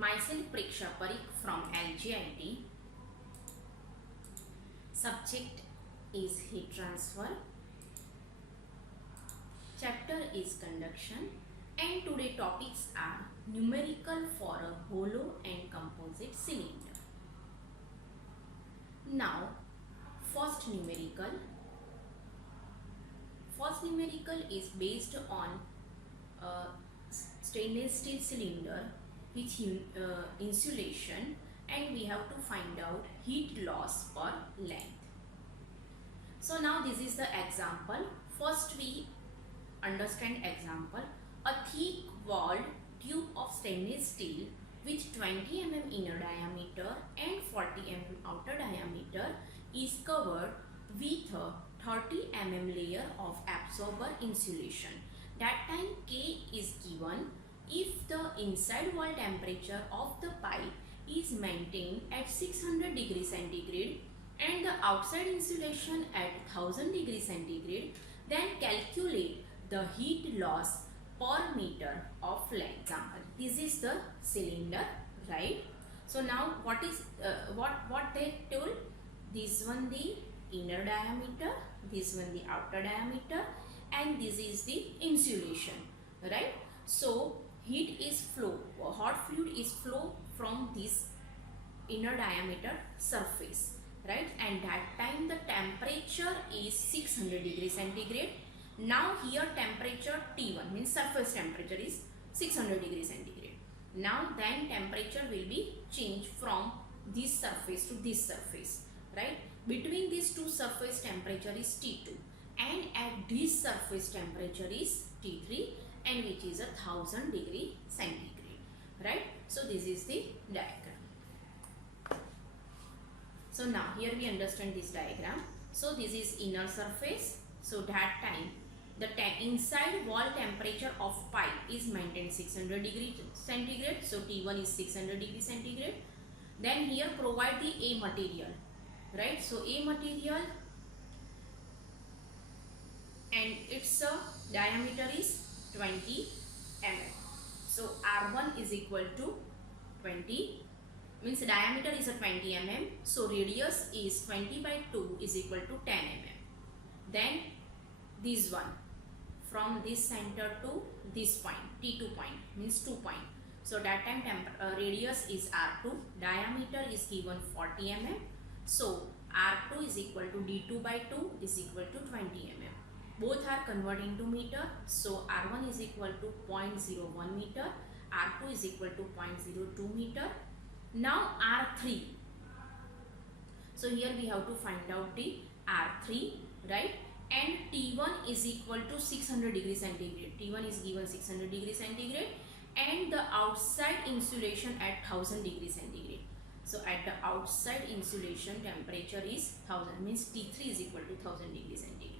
Myself Preksha Parikh from LGIT. Subject is heat transfer. Chapter is conduction. And today topics are numerical for a hollow and composite cylinder. Now, first numerical. First numerical is based on a stainless steel cylinder with insulation, and we have to find out heat loss per length. So now this is the example. First we understand example. A thick walled tube of stainless steel with 20 mm inner diameter and 40 mm outer diameter is covered with a 30 mm layer of absorber insulation. That time K is given if the inside wall temperature of the pipe is maintained at 600 degrees centigrade and the outside insulation at 1000 degrees centigrade, then calculate the heat loss per meter of length. Example, this is the cylinder, right? So now what is what they told? This one the inner diameter, this one the outer diameter, and this is the insulation, right? So heat is flow, hot fluid is flow from this inner diameter surface, right? And that time the temperature is 600 degrees centigrade. Now here temperature T1 means surface temperature is 600 degrees centigrade. Now then temperature will be changed from this surface to this surface, right? Between these two surface temperature is T2 and at this surface temperature is T3, and which is 1000 degree centigrade, right? So this is the diagram. So now here we understand this diagram. So this is inner surface. So that time the inside wall temperature of pipe is maintained 600 degree centigrade. So T1 is 600 degree centigrade. Then here provide the A material, right? So A material and its diameter is 20 mm. So R1 is equal to 20, means diameter is a 20 mm. So radius is 20 by 2 is equal to 10 mm. Then this one from this center to this point, T2 point means 2 point. So that time radius is R2, diameter is given 40 mm. So R2 is equal to D2 by 2 is equal to 20 mm. Both are converting to meter. So R1 is equal to 0.01 meter, R2 is equal to 0.02 meter. Now R3. So here we have to find out the R3, right? And T1 is equal to 600 degrees centigrade. T1 is given 600 degrees centigrade and the outside insulation at 1000 degrees centigrade. So at the outside insulation temperature is 1000, means T3 is equal to 1000 degrees centigrade.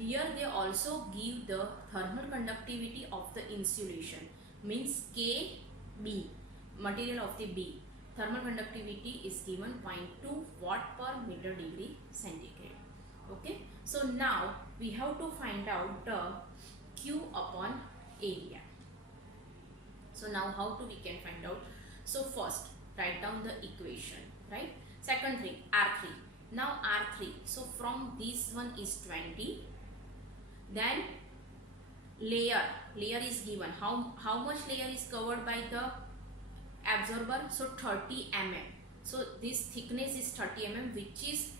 Here they also give the thermal conductivity of the insulation, means KB, material of the B. Thermal conductivity is given 0.2 watt per meter degree centigrade. Okay. So now we have to find out the Q upon area. So now how we can find out? So first write down the equation, right? Second thing R3. Now R3. So from this one is 20. Then layer is given. How much layer is covered by the absorber? So 30 mm. So this thickness is 30 mm, which is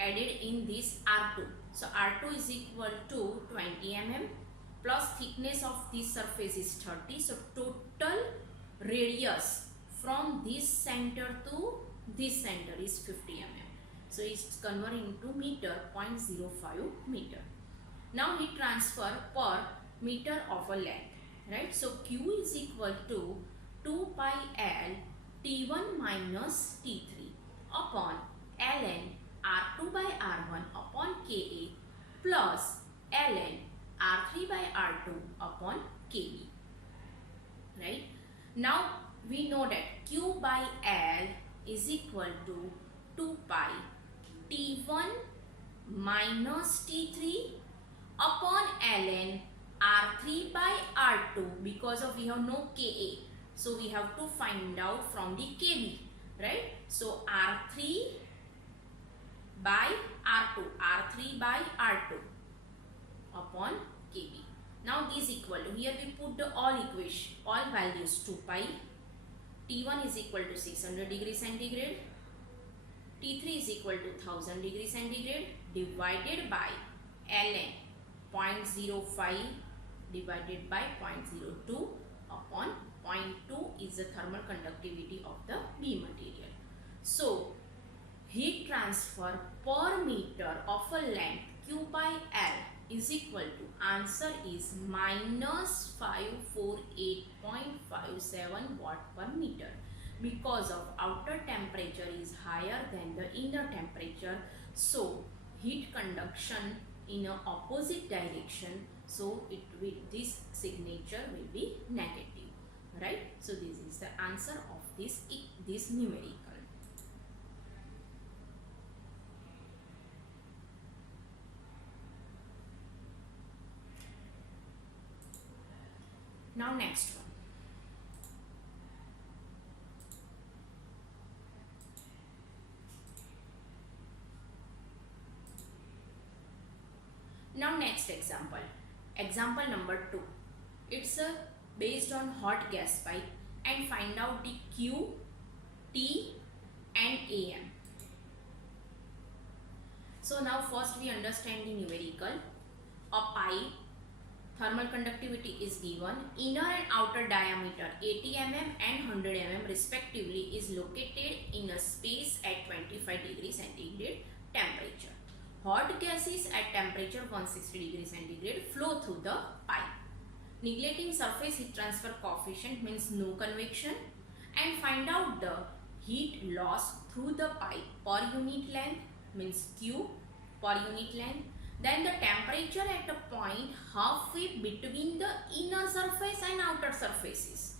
added in this R2. So R2 is equal to 20 mm plus thickness of this surface is 30. So total radius from this center to this center is 50 mm. So it's converted into meter, 0.05 meter. Now heat transfer per meter of a length, right? So Q is equal to 2 pi L T1 minus T3 upon ln R2 by R1 upon Ka plus ln R3 by R2 upon Kb, right? Now we know that Q by L is equal to 2 pi T1 minus T3 upon ln R3 by R2, because of we have no Ka. So we have to find out from the kb, right? So R3 by R2, R3 by R2 upon kb. Now this equal to, here we put the all equation, all values 2 pi, T1 is equal to 600 degrees centigrade, T3 is equal to 1000 degrees centigrade divided by ln 0.05 divided by 0.02 upon 0.2 is the thermal conductivity of the B material. So heat transfer per meter of a length Q by L is equal to, answer is minus 548.57 watt per meter, because of outer temperature is higher than the inner temperature. So heat conduction in a opposite direction, so it will, this signature will be negative, right? So this is the answer of this numerical. Now next one. Now next example, example number 2. It's based on hot gas pipe, and find out the Q, T and AM. So now first we understand the numerical. A pipe thermal conductivity is given, inner and outer diameter 80 mm and 100 mm respectively is located in a space at 25 degrees centigrade temperature. Hot gases at temperature 160 degrees centigrade flow through the pipe. Neglecting surface heat transfer coefficient means no convection, and find out the heat loss through the pipe per unit length means Q per unit length. Then the temperature at a point halfway between the inner surface and outer surfaces,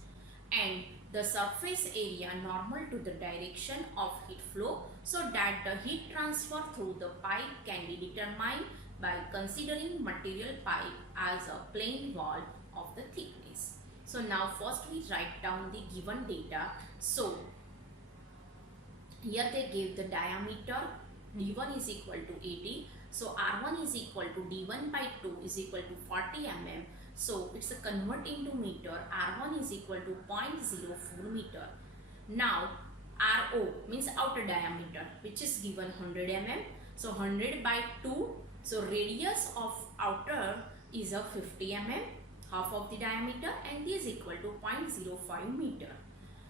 and the surface area normal to the direction of heat flow, so that the heat transfer through the pipe can be determined by considering material pipe as a plain wall of the thickness. So now first we write down the given data. So here they gave the diameter, D1 is equal to 80. So R1 is equal to D1 by 2 is equal to 40 mm. So it's a convert into meter. R1 is equal to 0.04 meter. Now RO means outer diameter, which is given 100 mm. So 100 by 2. So radius of outer is a 50 mm, half of the diameter, and is equal to 0.05 meter.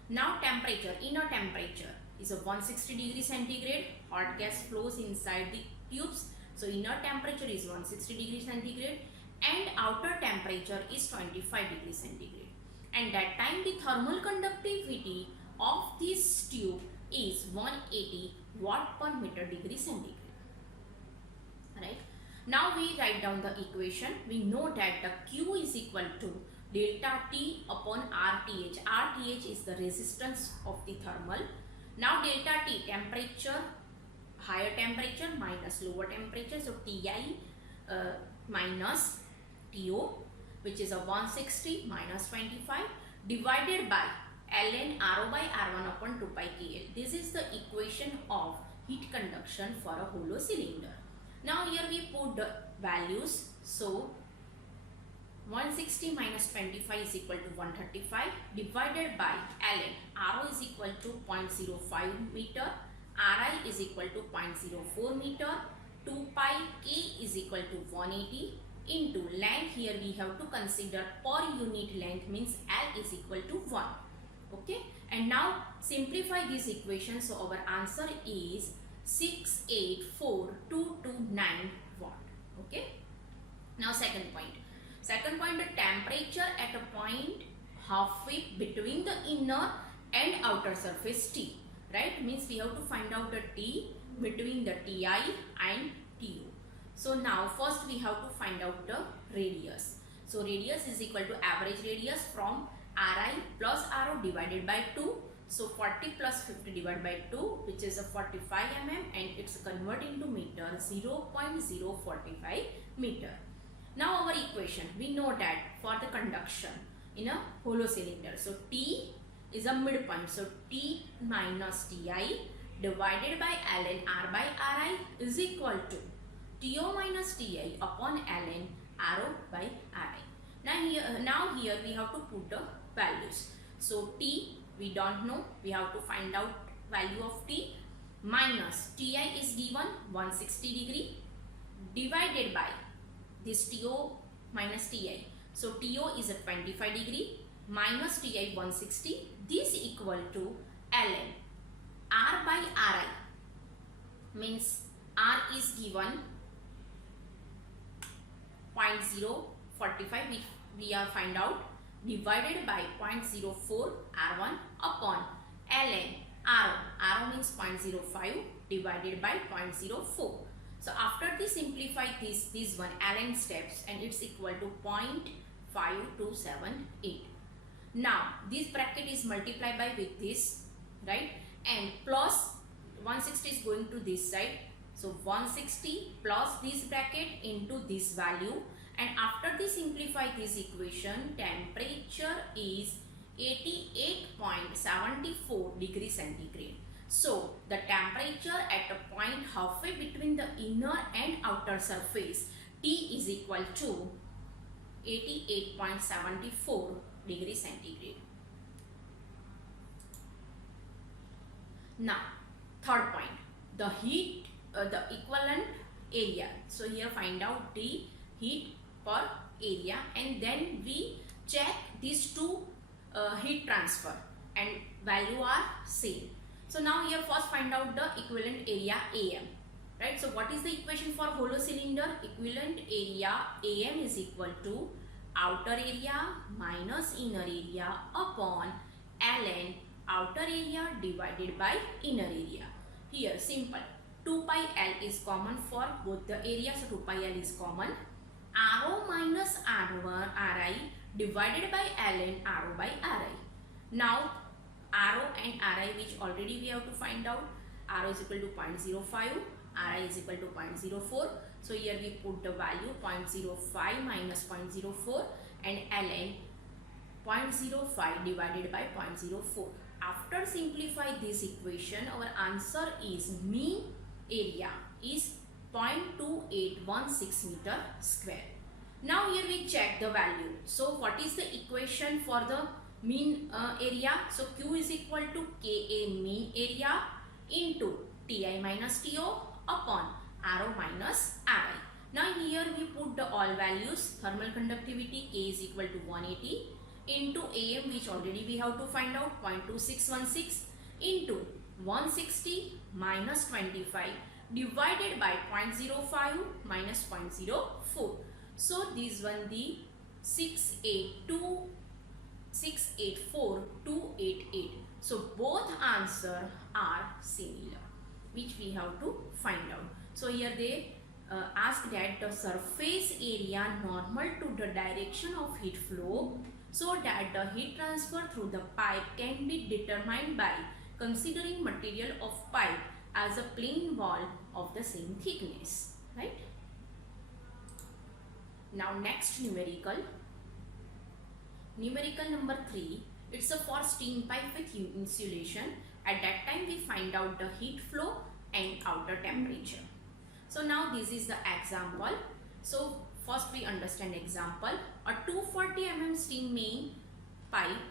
Now temperature, inner temperature is a 160 degrees centigrade. Hot gas flows inside the tubes. So inner temperature is 160 degrees centigrade and outer temperature is 25 degrees centigrade. And that time the thermal conductivity of this tube is 180 watt per meter degree centigrade. Right? Now we write down the equation. We know that the Q is equal to delta T upon RTH. RTH is the resistance of the thermal. Now delta T, temperature, higher temperature minus lower temperature, so Ti minus To, which is a 160 minus 25 divided by ln RO by R1 upon 2 pi KL. This is the equation of heat conduction for a hollow cylinder. Now here we put the values. So 160 minus 25 is equal to 135 divided by ln RO is equal to 0.05 meter, Ri is equal to 0.04 meter, 2 pi K is equal to 180 into length. Here we have to consider per unit length means L is equal to 1. Okay, and now simplify this equation. So our answer is 684,229 watt. Okay, now second point. Second point, the temperature at a point halfway between the inner and outer surface T. Right, means we have to find out the T between the Ti and Tu. So now first we have to find out the radius. So radius is equal to average radius from Ri plus Ro divided by 2. So 40 plus 50 divided by 2, which is a 45 mm, and it's converting to meter, 0.045 meter. Now our equation, we know that for the conduction in a hollow cylinder, so T is a midpoint. So T minus Ti divided by ln R by Ri is equal to To minus Ti upon ln Ro by Ri. Now here we have to put the values. So T we don't know, we have to find out value of T. Minus Ti is given 160 degree divided by this To minus Ti. So To is at 25 degree minus Ti 160. This equal to ln R by Ri, means R is given 0.045 we are find out, divided by 0.04 R1 upon ln Ro means 0.05 divided by 0.04. So after this simplify this one ln steps and it's equal to 0.5278. Now this bracket is multiplied by with this, right, and plus 160 is going to this side. So 160 plus this bracket into this value, and after this simplify this equation, temperature is 88.74 degrees centigrade. So the temperature at a point halfway between the inner and outer surface, T is equal to 88.74 degrees centigrade. Now third point, the heat, the equivalent area. So here find out the heat per area, and then we check these two heat transfer and value are same. So now here first find out the equivalent area AM, right? So what is the equation for hollow cylinder? Equivalent area AM is equal to outer area minus inner area upon ln outer area divided by inner area. Here simple, 2 pi L is common for both the areas, so 2 pi L is common. Ro minus Ri divided by ln Ro by Ri. Now Ro and Ri, which already we have to find out. Ro is equal to 0.05, Ri is equal to 0.04. So here we put the value 0.05 minus 0.04 and ln 0.05 divided by 0.04. After simplify this equation, our answer is mean area is 0.2816 meter square. Now here we check the value. So what is the equation for the mean area? So Q is equal to Ka mean area into Ti minus To upon Ro minus Ri. Now here we put the all values. Thermal conductivity K is equal to 180 into AM, which already we have to find out, 0.2616 into 160 minus 25 divided by 0.05 minus 0.04. So this one the 684,288. So both answer are similar, which we have to find out. So here they ask that the surface area normal to the direction of heat flow, so that the heat transfer through the pipe can be determined by considering material of pipe as a plain wall of the same thickness, right? Now next numerical number 3, it's a for steam pipe with insulation. At that time we find out the heat flow and outer temperature. So now this is the example. So first we understand example. A 240 mm steam main pipe,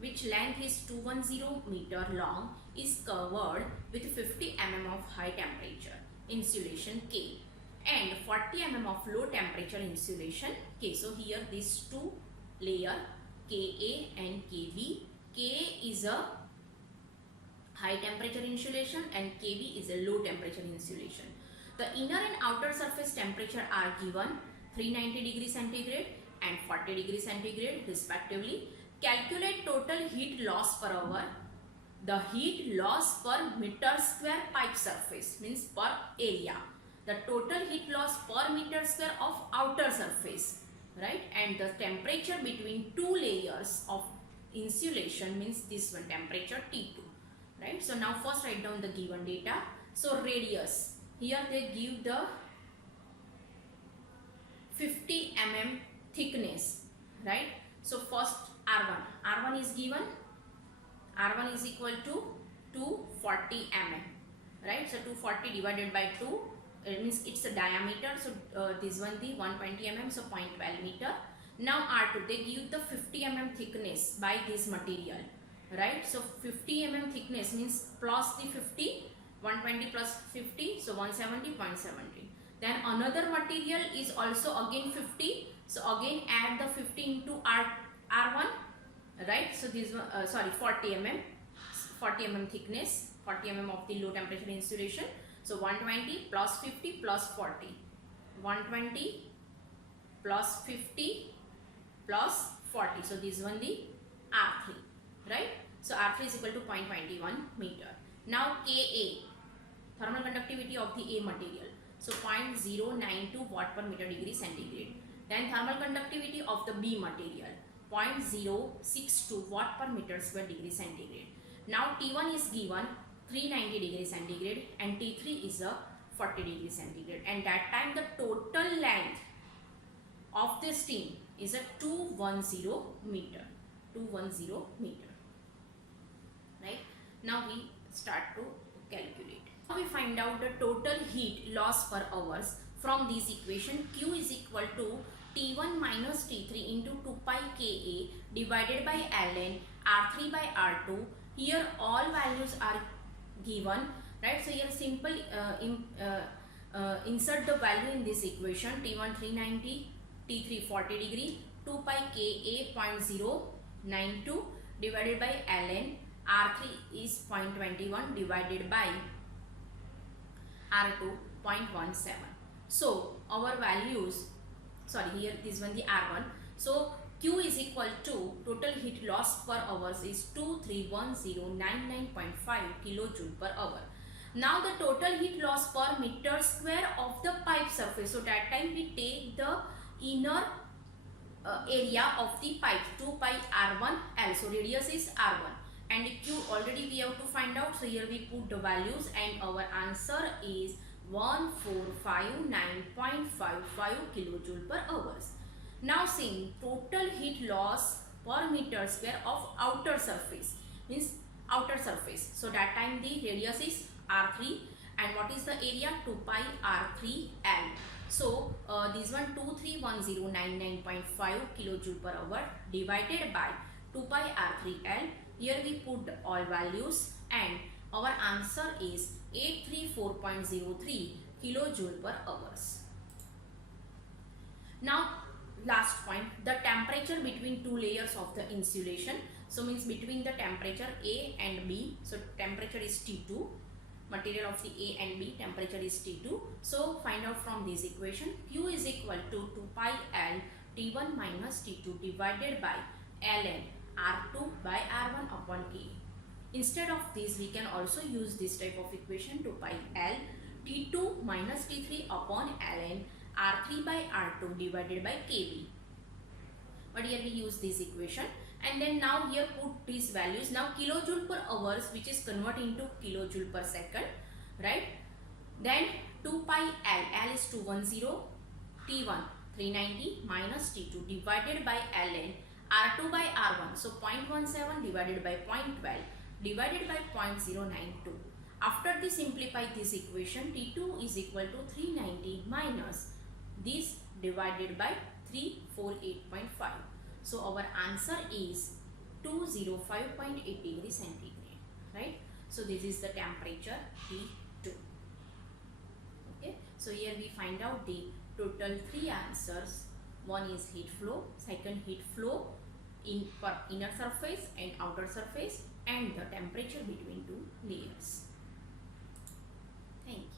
which length is 210 meter long, is covered with 50 mm of high temperature insulation K and 40 mm of low temperature insulation K. So here these two layer Ka and Kb. Ka is a high temperature insulation and Kb is a low temperature insulation. The inner and outer surface temperature are given 390 degrees centigrade and 40 degrees centigrade respectively. Calculate total heat loss per hour. The heat loss per meter square pipe surface, means per area. The total heat loss per meter square of outer surface, right? And the temperature between two layers of insulation, means this one temperature T2, right? So now first write down the given data. So radius, here they give the 50 mm thickness, right? So first R1 is given R1 is equal to 240 mm, right? So 240 divided by 2, it means it's a diameter. So this one the 120 mm, so 0.12 meter. Now R2, they give the 50 mm thickness by this material, right? So 50 mm thickness means plus the 50, 120 plus 50, so 170, 0.70. Then another material is also again 50, so again add the 50 into R1, right? So this one 40 mm, 40 mm thickness, 40 mm of the low temperature insulation. So 120 plus 50 plus 40, 120 plus 50 plus 40. So this one the R3, right? So R3 is equal to 0.21 meter. Now Ka, thermal conductivity of the A material. So 0.092 watt per meter degree centigrade. Then thermal conductivity of the B material, 0.062 watt per meter square degree centigrade. Now T1 is given 390 degree centigrade and T3 is a 40 degree centigrade, and that time the total length of this steam is a 210 meter, 210 meter, right? Now we start to calculate. Now we find out the total heat loss per hours from this equation. Q is equal to T1 minus T3 into 2 pi Ka divided by ln R3 by R2. Here all values are given, right? So here simple insert the value in this equation. T1 390, T3 40 degree, 2 pi Ka 0.092 divided by ln R3 is 0.21 divided by R2 0.17. So our values, here this one the R1. So Q is equal to total heat loss per hours is 231099.5 kilojoule per hour. Now the total heat loss per meter square of the pipe surface. So that time we take the inner area of the pipe, 2 pi R1L. So radius is R1 and Q already we have to find out. So here we put the values and our answer is 1459.55 kilojoule per hours. Now seeing total heat loss per meter square of outer surface, means outer surface. So that time the radius is R3 and what is the area? 2 pi R3L. So this one 231099.5 kilojoule per hour divided by 2 pi R3L. Here we put all values and our answer is 834.03 kilojoule per hours. Now last point, the temperature between two layers of the insulation. So means between the temperature A and B. So temperature is T2, material of the A and B temperature is T2. So find out from this equation. Q is equal to 2 pi L T1 minus T2 divided by ln R2 by R1 upon K. Instead of this we can also use this type of equation, 2 pi L T2 minus T3 upon ln R3 by R2 divided by Kb. But here we use this equation and then now here put these values. Now kilojoule per hours, which is convert into kilojoule per second, right? Then 2 pi L, L is 210, T1 390 minus T2 divided by ln R2 by R1. So 0.17 divided by 0.12 divided by 0.092. After this simplify this equation, T2 is equal to 390 minus this divided by 348.5. So our answer is 205.8 degree centigrade, right? So this is the temperature T2. Okay, so here we find out the total 3 answers. One is heat flow, second heat flow in per inner surface and outer surface, and the temperature between two layers. Thank you.